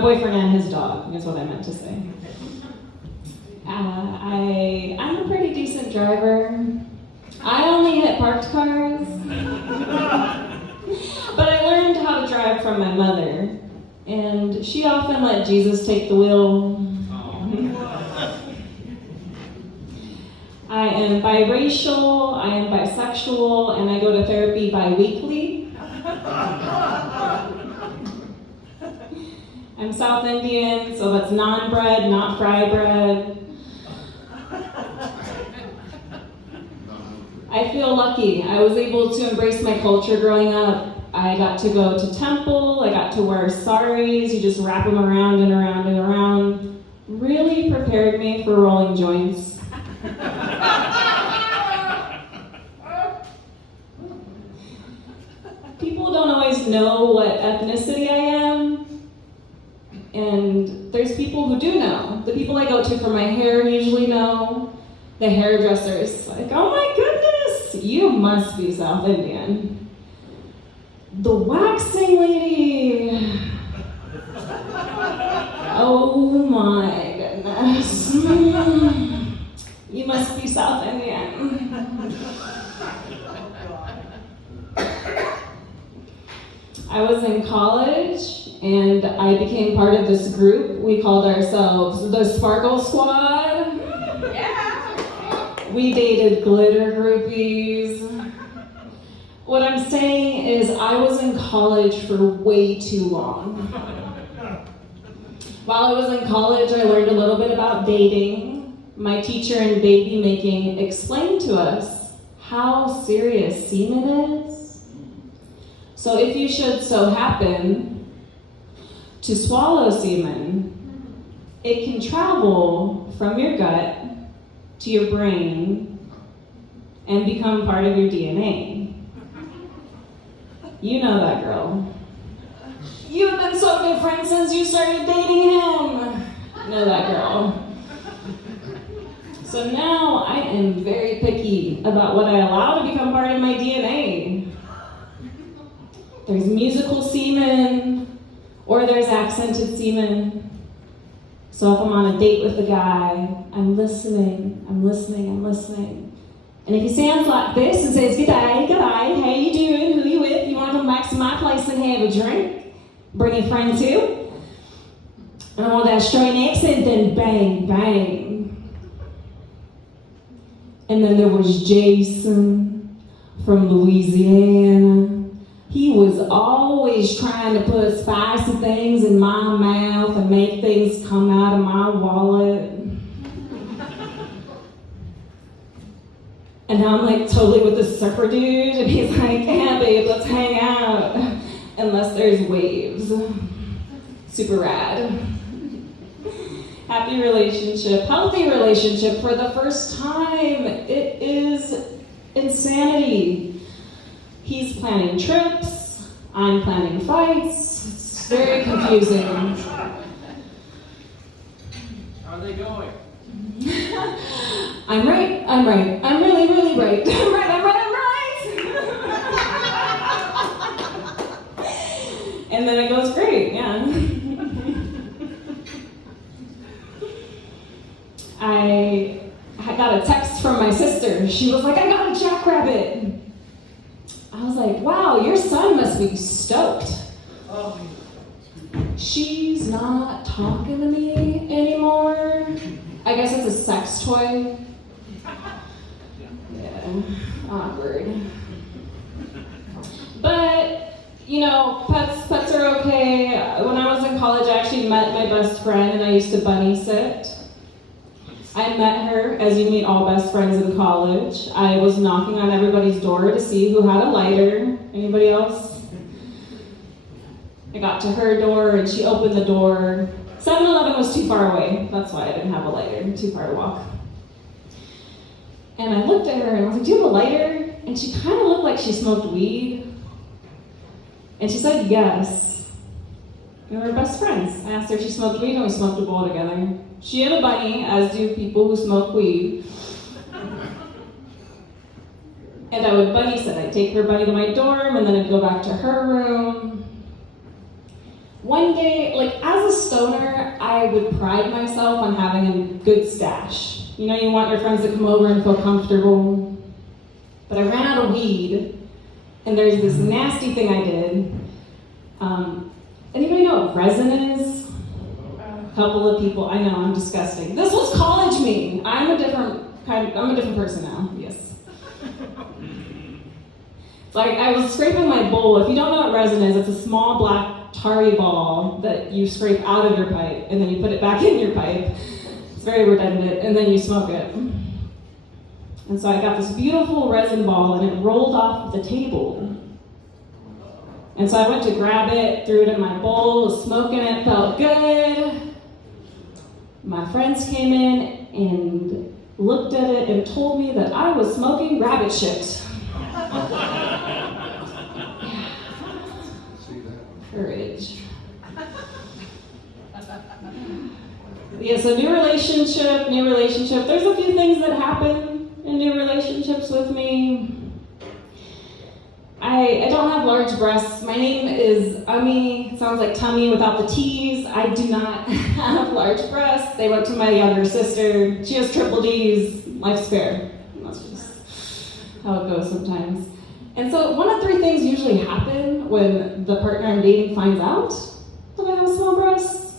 my boyfriend and his dog, is what I meant to say. I'm a pretty decent driver. I only hit parked cars. But I learned how to drive from my mother, and she often let Jesus take the wheel. I am biracial, I am bisexual, and I go to therapy bi-weekly. I'm South Indian, so that's naan bread, not fry bread. I feel lucky. I was able to embrace my culture growing up. I got to go to temple, I got to wear saris, you just wrap them around and around and around. Really prepared me for rolling joints. People don't always know what ethnicity I am, and there's people who do know. The people I go to for my hair usually know. The hairdresser's like, oh my goodness, you must be South Indian. The waxing lady. Oh my goodness. You must be South Indian. I was in college and I became part of this group. We called ourselves the Sparkle Squad. Yeah. We dated glitter groupies. What I'm saying is I was in college for way too long. While I was in college, I learned a little bit about dating. My teacher in baby making explained to us how serious semen is. So if you should so happen to swallow semen, it can travel from your gut to your brain and become part of your DNA. You know that girl. You've been so good friends since you started dating him. Know that girl. So now I am very picky about what I allow to become part of my DNA. There's musical semen, or there's accented semen. So if I'm on a date with a guy, I'm listening. And if he sounds like this and says, "G'day, how you doing? Who you with? You want to come back to my place and have a drink? Bring a friend too?" And I want that straight accent, then bang, bang. And then there was Jason from Louisiana. He was always trying to put spicy things in my mouth and make things come out of my wallet. And now I'm like totally with this surfer dude, and he's like, "Yeah, babe, let's hang out." Unless there's waves. Super rad. Happy relationship, healthy relationship for the first time. It is insanity. He's planning trips, I'm planning fights. It's very confusing. How are they going? I'm right. I'm really right. I'm right. And then it goes great, yeah. I got a text from my sister. She was like, "I got a jackrabbit." I was like, "Wow, your son must be stoked." She's not talking to me anymore. I guess it's a sex toy. Yeah, awkward. But, you know, pets are okay. When I was in college, I actually met my best friend and I used to bunny sit. I met her, as you meet all best friends in college. I was knocking on everybody's door to see who had a lighter. Anybody else? I got to her door and she opened the door. 7-Eleven was too far away. That's why I didn't have a lighter. Too far to walk. And I looked at her and I was like, "Do you have a lighter?" And she kind of looked like she smoked weed. And she said yes. And we were best friends. I asked her if she smoked weed and we smoked a bowl together. She had a bunny, as do people who smoke weed. And I would bunny sit. I'd take her bunny to my dorm and then I'd go back to her room. One day, like as a stoner, I would pride myself on having a good stash. You know, you want your friends to come over and feel comfortable. But I ran out of weed, and there's this nasty thing I did. Anybody know what resin is? A couple of people. I know, I'm disgusting. This was college me. I'm a different person now. Yes. Like I was scraping my bowl. If you don't know what resin is, it's a small black tarry ball that you scrape out of your pipe, and then you put it back in your pipe. It's very redundant, and then you smoke it. And so I got this beautiful resin ball, and it rolled off the table. And so I went to grab it, threw it in my bowl, was smoking it, felt good. My friends came in and looked at it and told me that I was smoking rabbit shit. Courage. Yeah, so new relationship. There's a few things that happen in new relationships with me. I don't have large breasts. My name is Ummy. It sounds like tummy without the T's. I do not have large breasts. They went to my younger sister. She has triple D's. Life's fair. That's just how it goes sometimes. And so one of three things usually happen when the partner I'm dating finds out that I have small breasts.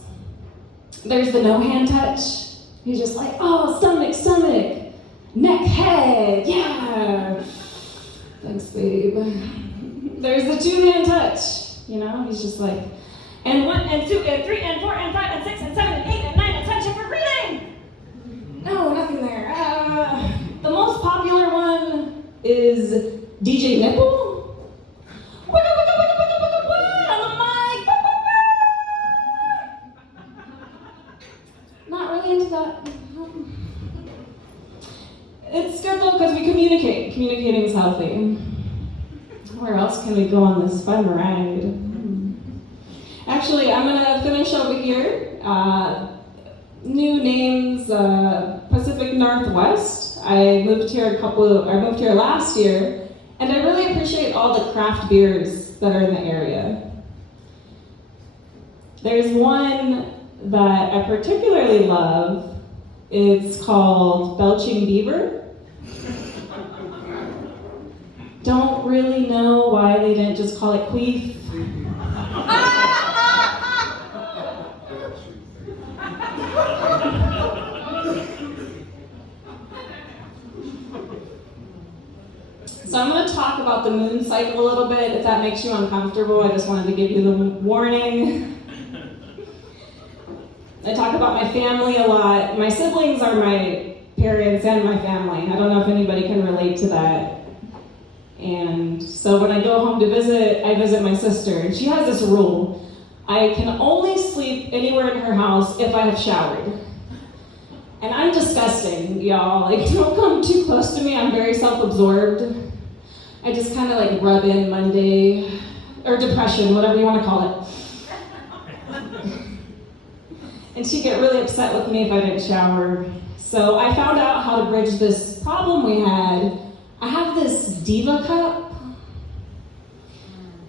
There's the no hand touch. He's just like, oh, stomach, neck, head, yeah. Thanks, babe. There's the two hand touch, you know? He's just like, and 1 and 2 and 3 and 4 and 5 and 6 and 7 and 8 and 9 and 10, check for breathing. No, nothing there. The most popular one is DJ Nipple? Wicka, wicka, wicka, wicka, wicka, wicka, on the mic. Not really into that. It's good though because we communicate. Communicating is healthy. Where else can we go on this fun ride? Actually, I'm gonna finish over here. New names, Pacific Northwest. I moved here last year. And I really appreciate all the craft beers that are in the area. There's one that I particularly love. It's called Belching Beaver. Don't really know why they didn't just call it Queef. So I'm going to talk about the moon cycle a little bit. If that makes you uncomfortable, I just wanted to give you the warning. I talk about my family a lot. My siblings are my parents and my family. I don't know if anybody can relate to that. And so when I go home to visit, I visit my sister. And she has this rule. I can only sleep anywhere in her house if I have showered. And I'm disgusting, y'all. Like, don't come too close to me. I'm very self-absorbed. I just kind of like rub in Monday, or depression, whatever you want to call it. And she'd get really upset with me if I didn't shower. So I found out how to bridge this problem we had. I have this diva cup.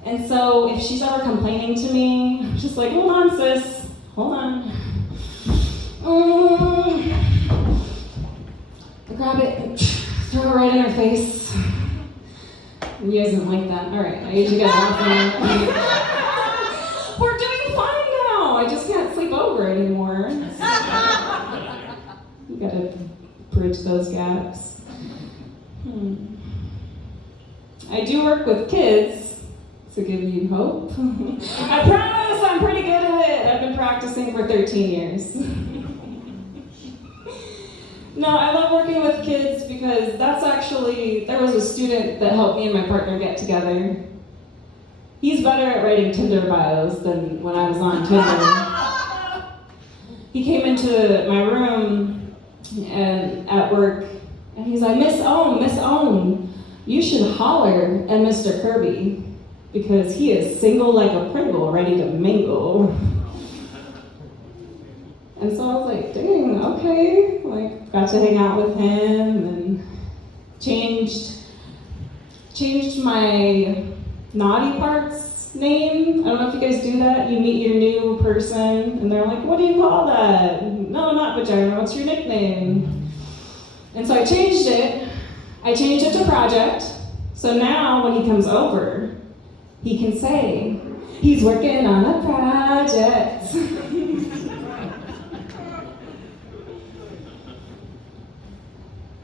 And so if she's ever complaining to me, I'm just like, hold on, sis, hold on. I grab it and throw it right in her face. You guys didn't like that. All right, I usually get laughing. We're doing fine now. I just can't sleep over anymore. You gotta bridge those gaps. I do work with kids to give you hope. I promise I'm pretty good at it. I've been practicing for 13 years. No, I love working with kids because there was a student that helped me and my partner get together. He's better at writing Tinder bios than when I was on Tinder. He came into my room and at work, and he's like, Miss Ohm, you should holler at Mr. Kirby because he is single like a Pringle, ready to mingle. And so I was like, dang, okay. Like, got to hang out with him and changed my naughty parts name. I don't know if you guys do that. You meet your new person, and they're like, what do you call that? No, not vagina. What's your nickname? And so I changed it. I changed it to project. So now when he comes over, he can say, he's working on a project.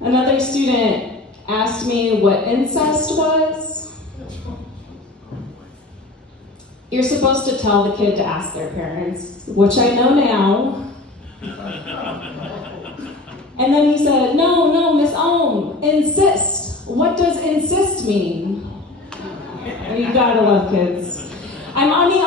Another student asked me what incest was. You're supposed to tell the kid to ask their parents, which I know now. And then he said, no, Miss Ohm, insist. What does insist mean? You gotta love kids. I'm on the